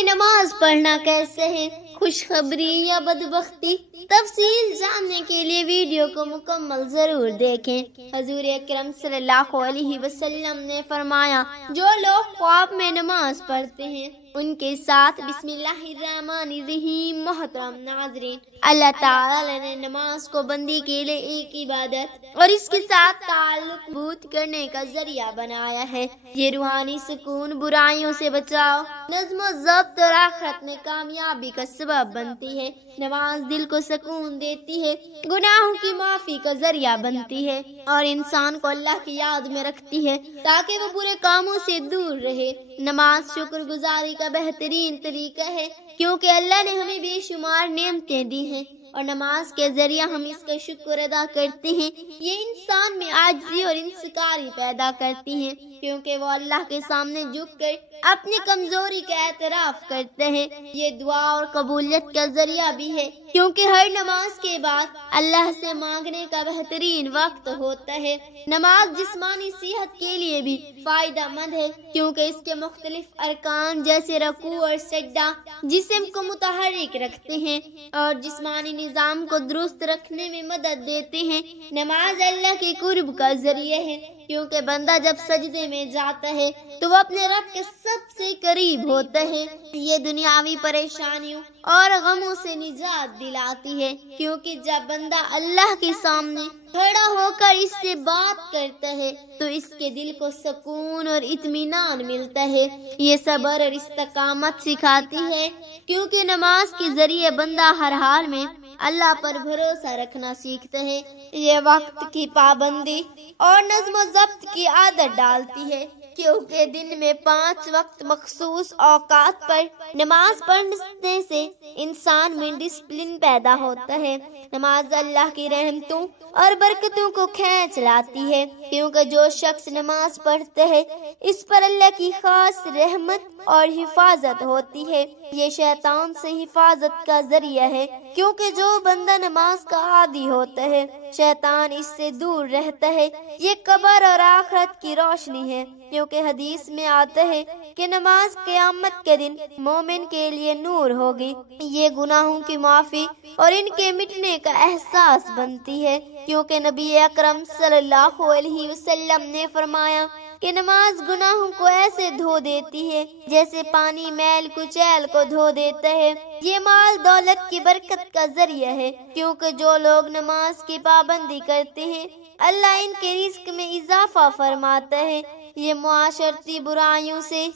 میں نماز پڑھنا کیسے ہے، خوشخبری یا بدبختی؟ تفصیل جاننے کے لیے ویڈیو کو مکمل ضرور دیکھیں۔ حضور اکرم صلی اللہ علیہ وسلم نے فرمایا، جو لوگ خواب میں نماز پڑھتے ہیں ان کے ساتھ بسم اللہ الرحمن الرحیم۔ محترم ناظرین، اللہ تعالی نے نماز کو بندی کے لیے ایک عبادت اور اس کے ساتھ تعلق مضبوط کرنے کا ذریعہ بنایا ہے۔ یہ روحانی سکون، برائیوں سے بچاؤ، نظم و ضبط اور آخرت میں کامیابی کا سبب بنتی ہے۔ نماز دل کو سکون دیتی ہے، گناہوں کی معافی کا ذریعہ بنتی ہے اور انسان کو اللہ کی یاد میں رکھتی ہے تاکہ وہ برے کاموں سے دور رہے۔ نماز شکر گزاری کا بہترین طریقہ ہے کیونکہ اللہ نے ہمیں بے شمار نعمتیں دی ہیں اور نماز کے ذریعہ ہم اس کا شکر ادا کرتے ہیں۔ یہ انسان میں عاجزی اور انکساری پیدا کرتی ہیں کیونکہ وہ اللہ کے سامنے جھک کر اپنی کمزوری کا اعتراف کرتے ہیں۔ یہ دعا اور قبولیت کا ذریعہ بھی ہے کیونکہ ہر نماز کے بعد اللہ سے مانگنے کا بہترین وقت ہوتا ہے۔ نماز جسمانی صحت کے لیے بھی فائدہ مند ہے کیونکہ اس کے مختلف ارکان جیسے رکوع اور سجدہ جسم کو متحرک رکھتے ہیں اور جسمانی نظام کو درست رکھنے میں مدد دیتے ہیں۔ نماز اللہ کے قرب کا ذریعہ ہے کیونکہ بندہ جب سجدے میں جاتا ہے تو وہ اپنے رب کے سب سے قریب ہوتا ہے۔ یہ دنیاوی پریشانیوں اور غموں سے نجات دلاتی ہے کیونکہ جب بندہ اللہ کے سامنے کھڑا ہو کر اس سے بات کرتا ہے تو اس کے دل کو سکون اور اطمینان ملتا ہے۔ یہ صبر اور استقامت سکھاتی ہے کیونکہ نماز کے ذریعے بندہ ہر حال میں اللہ پر بھروسہ رکھنا سیکھتا ہے۔ یہ وقت کی پابندی اور نظم و ضبط کی عادت ڈالتی ہے کیونکہ دن میں 5 وقت مخصوص اوقات پر نماز پڑھنے سے انسان میں ڈسپلن پیدا ہوتا ہے۔ نماز اللہ کی رحمتوں اور برکتوں کو کھینچ لاتی ہے کیونکہ جو شخص نماز پڑھتا ہے اس پر اللہ کی خاص رحمت اور حفاظت ہوتی ہے۔ یہ شیطان سے حفاظت کا ذریعہ ہے کیونکہ جو بندہ نماز کا عادی ہوتا ہے شیطان اس سے دور رہتا ہے۔ یہ قبر اور آخرت کی روشنی ہے کیونکہ حدیث میں آتا ہے کہ نماز قیامت کے دن مومن کے لیے نور ہوگی۔ یہ گناہوں کی معافی اور ان کے مٹنے کا احساس بنتی ہے کیونکہ نبی اکرم صلی اللہ علیہ وسلم نے فرمایا کہ نماز گناہوں کو ایسے دھو دیتی ہے جیسے پانی میل کچیل کو دھو دیتا ہے۔ یہ مال دولت کی برکت کا ذریعہ ہے کیونکہ جو لوگ نماز کی پابندی کرتے ہیں اللہ ان کے رزق میں اضافہ فرماتا ہے۔ یہ معاشرتی برائیوں سے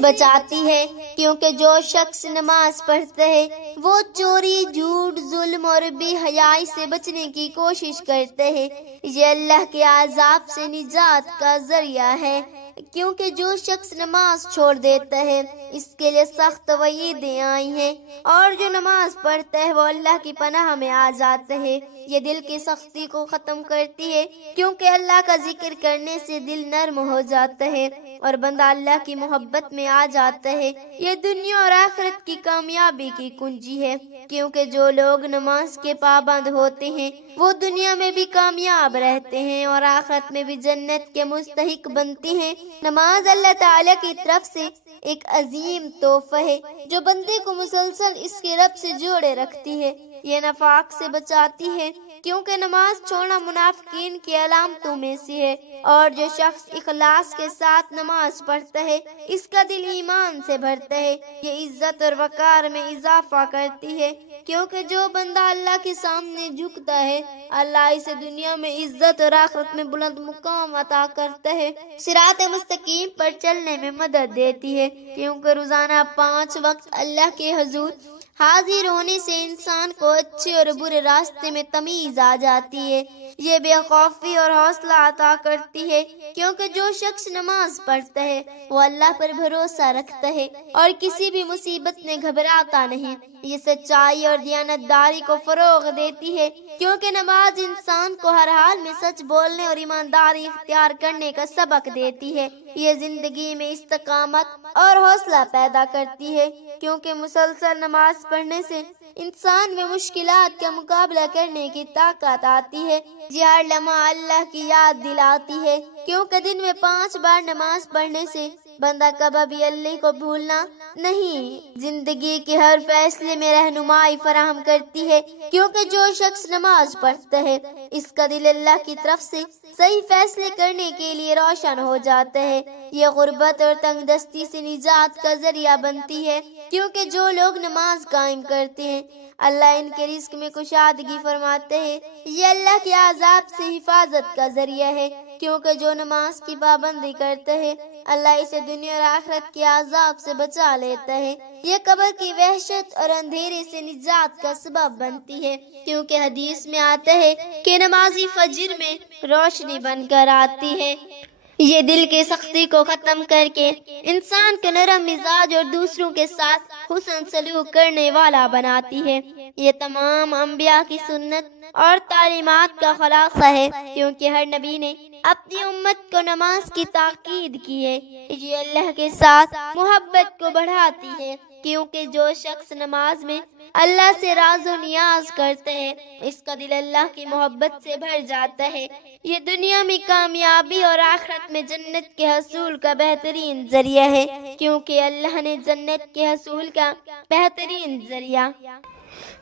بچاتی ہے کیونکہ جو شخص نماز پڑھتا ہے وہ چوری، جھوٹ، ظلم اور بے حیائی سے بچنے کی کوشش کرتا ہے۔ یہ اللہ کے عذاب سے نجات کا ذریعہ ہے کیونکہ جو شخص نماز چھوڑ دیتا ہے اس کے لیے سخت وعیدیں آئی ہیں اور جو نماز پڑھتا ہے وہ اللہ کی پناہ میں آ جاتا ہے۔ یہ دل کی سختی کو ختم کرتی ہے کیونکہ اللہ کا ذکر کرنے سے دل نرم ہو جاتا ہے اور بندہ اللہ کی محبت میں آ جاتا ہے۔ یہ دنیا اور آخرت کی کامیابی کی کنجی ہے کیونکہ جو لوگ نماز کے پابند ہوتے ہیں وہ دنیا میں بھی کامیاب رہتے ہیں اور آخرت میں بھی جنت کے مستحق بنتے ہیں۔ نماز اللہ تعالیٰ کی طرف سے ایک عظیم تحفہ ہے جو بندے کو مسلسل اس کے رب سے جوڑے رکھتی ہے۔ یہ نفاق سے بچاتی ہے کیونکہ نماز چھوڑنا منافقین کی علامتوں میں سے ہے اور جو شخص اخلاص کے ساتھ نماز پڑھتا ہے اس کا دل ایمان سے بھرتا ہے۔ یہ عزت اور وقار میں اضافہ کرتی ہے کیونکہ جو بندہ اللہ کے سامنے جھکتا ہے اللہ اسے دنیا میں عزت اور آخرت میں بلند مقام عطا کرتا ہے۔ صراط مستقیم پر چلنے میں مدد دیتی ہے کیونکہ روزانہ 5 وقت اللہ کے حضور حاضر ہونے سے انسان کو اچھے اور برے راستے میں تمیز آ جاتی ہے۔ یہ بے خوفی اور حوصلہ عطا کرتی ہے کیونکہ جو شخص نماز پڑھتا ہے وہ اللہ پر بھروسہ رکھتا ہے اور کسی بھی مصیبت میں گھبراتا نہیں۔ یہ سچائی اور دیانتداری کو فروغ دیتی ہے کیونکہ نماز انسان کو ہر حال میں سچ بولنے اور ایمانداری اختیار کرنے کا سبق دیتی ہے۔ یہ زندگی میں استقامت اور حوصلہ پیدا کرتی ہے کیونکہ مسلسل نماز پڑھنے سے انسان میں مشکلات کا مقابلہ کرنے کی طاقت آتی ہے۔ یہ ہر لمحہ اللہ کی یاد دلاتی ہے کیونکہ دن میں 5 بار نماز پڑھنے سے بندہ کبھی بھی اللہ کو بھولنا نہیں، زندگی کے ہر فیصلے میں رہنمائی فراہم کرتی ہے، کیونکہ جو شخص نماز پڑھتا ہے اس کا دل اللہ کی طرف سے صحیح فیصلے کرنے کے لیے روشن ہو جاتا ہے۔ یہ غربت اور تنگ دستی سے نجات کا ذریعہ بنتی ہے، کیونکہ جو لوگ نماز قائم کرتے ہیں اللہ ان کے رزق میں کشادگی فرماتے ہیں۔ یہ اللہ کے عذاب سے حفاظت کا ذریعہ ہے، کیونکہ جو نماز کی پابندی کرتا ہے اللہ اسے دنیا اور آخرت کے عذاب سے بچا لیتا ہے۔ یہ قبر کی وحشت اور اندھیرے سے نجات کا سبب بنتی ہے، کیونکہ حدیث میں آتا ہے کہ نمازی فجر میں روشنی بن کر آتی ہے۔ یہ دل کی سختی کو ختم کر کے انسان کو نرم مزاج اور دوسروں کے ساتھ حسن سلوک کرنے والا بناتی ہے۔ یہ تمام انبیاء کی سنت اور تعلیمات کا خلاصہ ہے، کیونکہ ہر نبی نے اپنی امت کو نماز کی تاکید کی ہے۔ یہ اللہ کے ساتھ محبت کو بڑھاتی ہے، کیونکہ جو شخص نماز میں اللہ سے راز و نیاز کرتے ہیں اس کا دل اللہ کی محبت سے بھر جاتا ہے۔ یہ دنیا میں کامیابی اور آخرت میں جنت کے حصول کا بہترین ذریعہ ہے، کیونکہ اللہ نے جنت کے حصول کا بہترین ذریعہ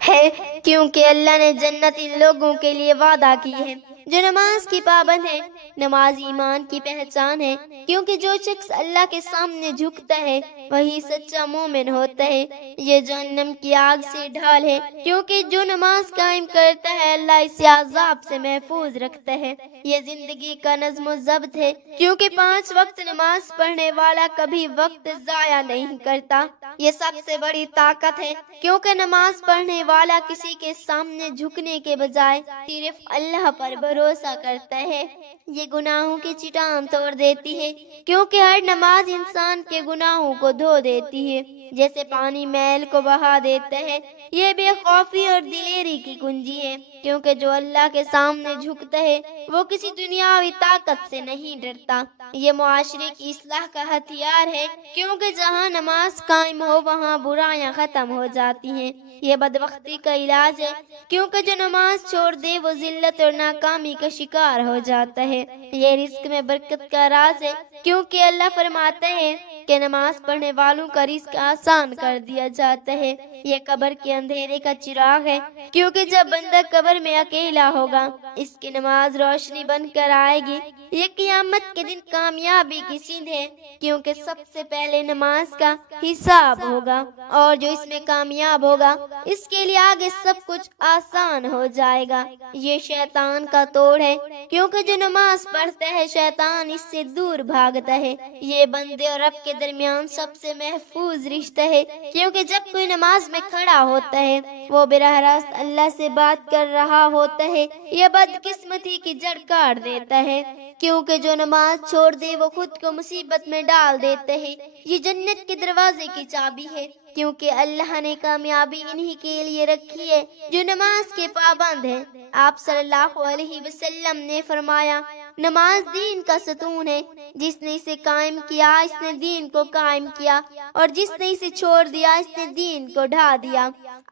ہے، کیونکہ اللہ نے جنت ان لوگوں کے لیے وعدہ کی ہے جو نماز کی پابند ہے۔ نماز ایمان کی پہچان ہے، کیونکہ جو شخص اللہ کے سامنے جھکتا ہے وہی سچا مومن ہوتا ہے۔ یہ جہنم کی آگ سے ڈھال ہے، کیونکہ جو نماز قائم کرتا ہے اللہ اسے عذاب سے محفوظ رکھتا ہے۔ یہ زندگی کا نظم و ضبط ہے، کیونکہ 5 وقت نماز پڑھنے والا کبھی وقت ضائع نہیں کرتا۔ یہ سب سے بڑی طاقت ہے، کیونکہ نماز پڑھنے والا کسی کے سامنے جھکنے کے بجائے صرف اللہ پر بھروسہ کرتا ہے۔ یہ گناہوں کی چٹان توڑ دیتی ہے، کیونکہ ہر نماز انسان کے گناہوں کو دھو دیتی ہے، جیسے پانی میل کو بہا دیتا ہے۔ یہ بے خوفی اور دلیری کی کنجی ہے، کیونکہ جو اللہ کے سامنے جھکتا ہے وہ کسی دنیاوی طاقت سے نہیں ڈرتا۔ یہ معاشرے کی اصلاح کا ہتھیار ہے، کیونکہ جہاں نماز قائم ہو وہاں برائیاں ختم ہو جاتی ہیں۔ یہ بدبختی کا علاج ہے، کیونکہ جو نماز چھوڑ دے وہ ذلت اور ناکامی کا شکار ہو جاتا ہے۔ یہ رزق میں برکت کا راز ہے، کیونکہ اللہ فرماتا ہے کہ نماز پڑھنے والوں کا رزق آسان کر دیا جاتا ہے۔ یہ قبر کے اندھیرے کا چراغ ہے، کیونکہ جب بندہ قبر میں اکیلا ہوگا اس کی نماز روشنی بن کر آئے گی۔ یہ قیامت کے دن کامیابی کی سیدھ ہے، کیونکہ سب سے پہلے نماز کا حساب ہوگا، اور جو اس میں کامیاب ہوگا اس کے لیے آگے سب کچھ آسان ہو جائے گا۔ یہ شیطان کا توڑ ہے، کیونکہ جو نماز پڑھتا ہے شیطان اس سے دور بھاگتا ہے۔ یہ بندے اور رب کے درمیان سب سے محفوظ رشتہ ہے، کیونکہ جب کوئی نماز میں کھڑا ہوتا ہے وہ براہ راست اللہ سے بات کر رہا ہوتا ہے۔ یہ بدقسمتی کی جڑ کاٹ دیتا ہے، کیونکہ جو نماز چھوڑ دے وہ خود کو مصیبت میں ڈال دیتا ہے۔ یہ جنت کے دروازے کی چابی ہے، کیونکہ اللہ نے کامیابی انہی کے لیے رکھی ہے جو نماز کے پابند ہیں۔ آپ صلی اللہ علیہ وسلم نے فرمایا، نماز دین کا ستون ہے، جس نے اسے قائم کیا اس نے دین کو قائم کیا، اور جس نے اسے چھوڑ دیا اس نے دین کو ڈھا دیا۔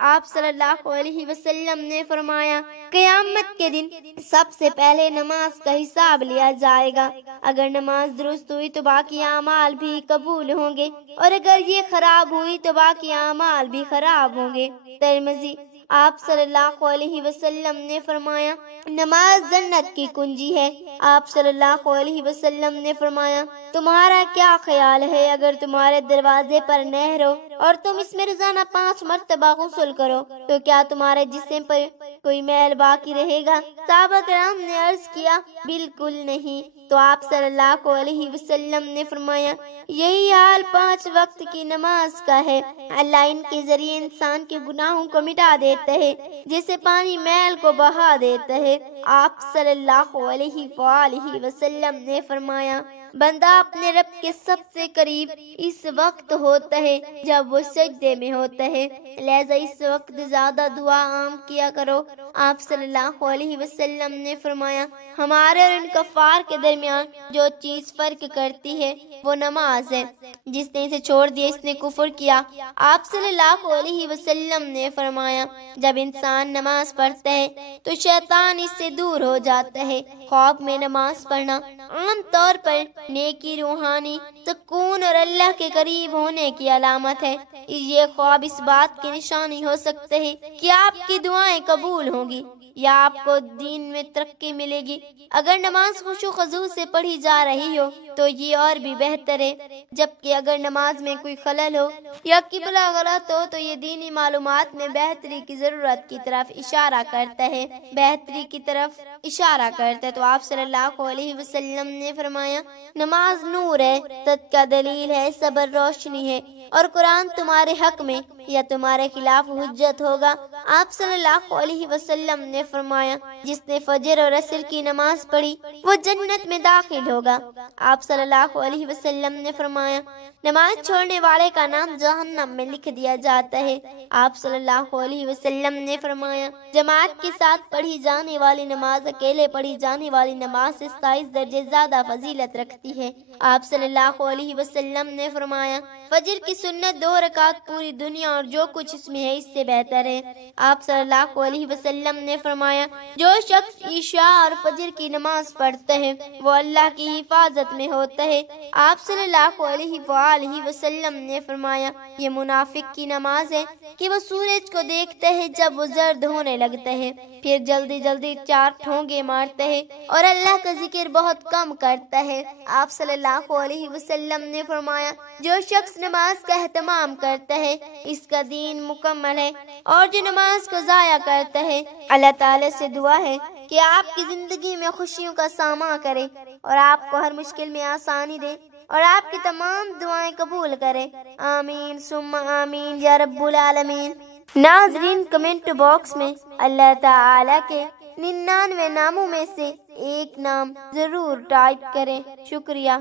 آپ صلی اللہ علیہ وسلم نے فرمایا، قیامت کے دن سب سے پہلے نماز کا حساب لیا جائے گا۔ اگر نماز درست ہوئی تو باقی اعمال بھی قبول ہوں گے، اور اگر یہ خراب ہوئی تو باقی اعمال بھی خراب ہوں گے۔ ترمذی۔ آپ صلی اللہ علیہ وسلم نے فرمایا، نماز جنت کی کنجی ہے۔ آپ صلی اللہ علیہ وسلم نے فرمایا، تمہارا کیا خیال ہے اگر تمہارے دروازے پر نہر ہو اور تم اس میں روزانہ 5 مرتبہ غسل کرو تو کیا تمہارے جسم پر کوئی میل باقی رہے گا؟ صحابہ کرام نے عرض کیا، بالکل نہیں۔ تو آپ صلی اللہ علیہ وسلم نے فرمایا، یہی حال 5 وقت کی نماز کا ہے۔ اللہ ان کے ذریعے انسان کے گناہوں کو مٹا دیتا ہے، جیسے پانی میل کو بہا دیتا ہے۔ آپ صلی اللہ علیہ وآلہ وسلم نے فرمایا، بندہ اپنے رب کے سب سے قریب اس وقت ہوتا ہے جب وہ سجدے میں ہوتا ہے، لہذا اس وقت زیادہ دعا عام کیا کرو۔ آپ صلی اللہ علیہ وسلم نے فرمایا، ہمارے اور ان کفار کے درمیان جو چیز فرق کرتی ہے وہ نماز ہے، جس نے اسے چھوڑ دیا اس نے کفر کیا۔ آپ صلی اللہ علیہ وسلم نے فرمایا، جب انسان نماز پڑھتا ہے تو شیطان اس سے دور ہو جاتا ہے۔ خواب میں نماز پڑھنا عام طور پر نیکی روحانی سکون اور اللہ کے قریب ہونے کی علامت ہے۔ یہ خواب اس بات کی نشانی ہو سکتے ہیں کہ آپ کی دعائیں قبول ہوں گی یا آپ کو دین میں ترقی ملے گی۔ اگر نماز خشوع و خضوع سے پڑھی جا رہی ہو تو یہ اور بھی بہتر ہے، جبکہ اگر نماز میں کوئی خلل ہو یا قبلہ غلط ہو تو یہ دینی معلومات میں بہتری کی ضرورت کی طرف اشارہ کرتا ہے۔ تو آپ صلی اللہ علیہ وسلم نے فرمایا، نماز نور ہے، صدقہ دلیل ہے، صبر روشنی ہے، اور قرآن تمہارے حق میں یا تمہارے خلاف حجت ہوگا۔ آپ صلی اللہ علیہ وسلم نے فرمایا، جس نے فجر اور عصر کی نماز پڑھی وہ جنت میں داخل ہوگا۔ آپ صلی اللہ علیہ وسلم نے فرمایا، نماز چھوڑنے والے کا نام جہنم میں لکھ دیا جاتا ہے۔ آپ صلی اللہ علیہ وسلم نے فرمایا، جماعت کے ساتھ پڑھی جانے والی نماز اکیلے پڑھی جانے والی نماز سے 27 درجے زیادہ فضیلت رکھتی ہے۔ آپ صلی اللہ علیہ وسلم نے فرمایا، فجر کی سنت 2 رکعت پوری دنیا اور جو کچھ اس میں ہے اس سے بہتر ہے۔ آپ صلی اللہ علیہ وسلم نے فرمایا، جو شخص عشاء اور فجر کی نماز پڑھتا ہے وہ اللہ کی حفاظت میں ہوتا ہے۔ آپ صلی اللہ علیہ وآلہ وسلم نے فرمایا، یہ منافق کی نماز ہے کہ وہ سورج کو دیکھتا ہے جب وہ زرد ہونے لگتا ہے، پھر جلدی جلدی 4 ٹھونگے مارتا ہے اور اللہ کا ذکر بہت کم کرتا ہے۔ آپ صلی اللہ علیہ وسلم نے فرمایا، جو شخص نماز کا اہتمام کرتا ہے اس کا دین مکمل ہے، اور جو نماز کو ضائع کرتا ہے اللہ تعالی سے دعا ہے کہ آپ کی زندگی میں خوشیوں کا ساماں کرے اور آپ کو ہر مشکل میں آسانی دے اور آپ کی تمام دعائیں قبول کرے۔ آمین ثم آمین یا رب العالمین۔ ناظرین، کمنٹ باکس میں اللہ تعالی کے 99 ناموں میں سے ایک نام ضرور ٹائپ کریں۔ شکریہ۔